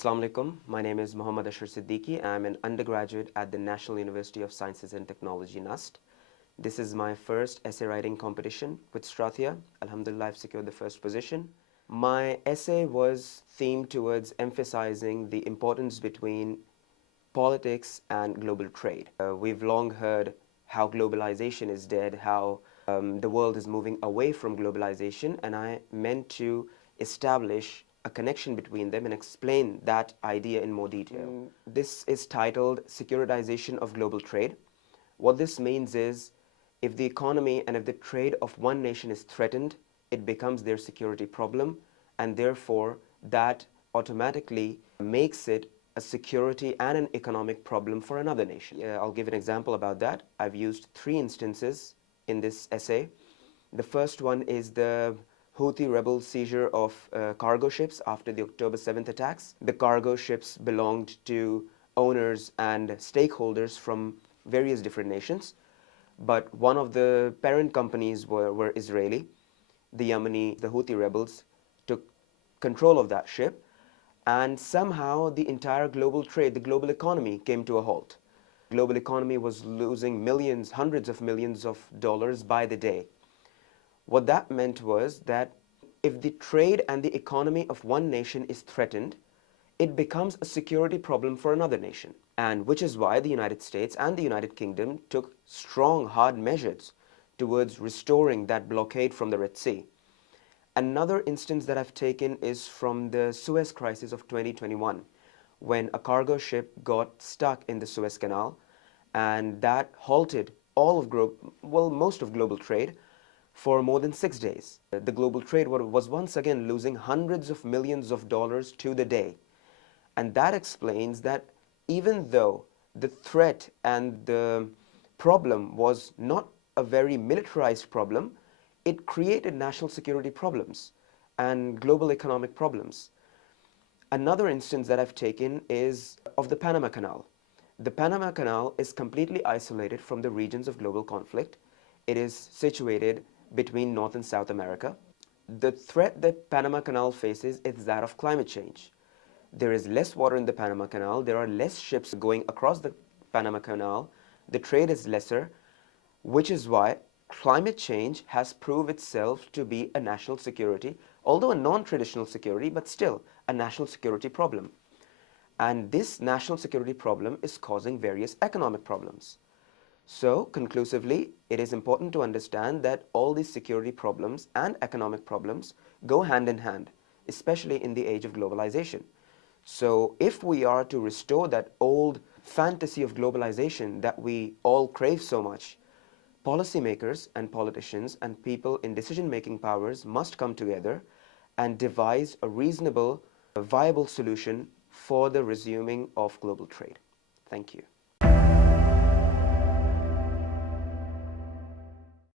Assalamu alaikum. My name is Muhammad Ashar Siddiqui. I'm an undergraduate at the National University of Sciences and Technology, NUST. This is my first essay writing competition with Stratheia. Alhamdulillah, I've secured the first position. My essay was themed towards emphasizing the importance between politics and global trade. We've long heard how globalization is dead, how the world is moving away from globalization, and I meant to establish a connection between them and explain that idea in more detail. This is titled Securitization of Global Trade. What this means is, if the economy and if the trade of one nation is threatened, it becomes their security problem, and therefore that automatically makes it a security and an economic problem for another nation. I'll give an example about that. I've used 3 instances in this essay. The first one is the Houthi rebel seizure of cargo ships after the October 7th attacks. The cargo ships belonged to owners and stakeholders from various different nations, but one of the parent companies were Israeli. The Houthi rebels took control of that ship, and somehow the entire global trade, the global economy came to a halt. The global economy was losing millions, hundreds of millions of dollars by the day. What that meant was that if the trade and the economy of one nation is threatened, it becomes a security problem for another nation. And which is why the United States and the United Kingdom took strong, hard measures towards restoring that blockade from the Red Sea. Another instance that I've taken is from the Suez crisis of 2021, when a cargo ship got stuck in the Suez Canal, and that halted most of global trade for more than 6 days. The global trade was once again losing hundreds of millions of dollars to the day. And that explains that even though the threat and the problem was not a very militarized problem, it created national security problems and global economic problems. Another instance that I've taken is of the Panama Canal. The Panama Canal is completely isolated from the regions of global conflict. It is situated between North and South America. The threat that Panama Canal faces is that of climate change. There is less water in the Panama Canal, there are less ships going across the Panama Canal, the trade is lesser, which is why climate change has proved itself to be a national security, although a non-traditional security, but still a national security problem. And this national security problem is causing various economic problems. So, conclusively, it is important to understand that all these security problems and economic problems go hand in hand, especially in the age of globalization. So, if we are to restore that old fantasy of globalization that we all crave so much, policymakers and politicians and people in decision-making powers must come together and devise a reasonable, viable solution for the resuming of global trade. Thank you.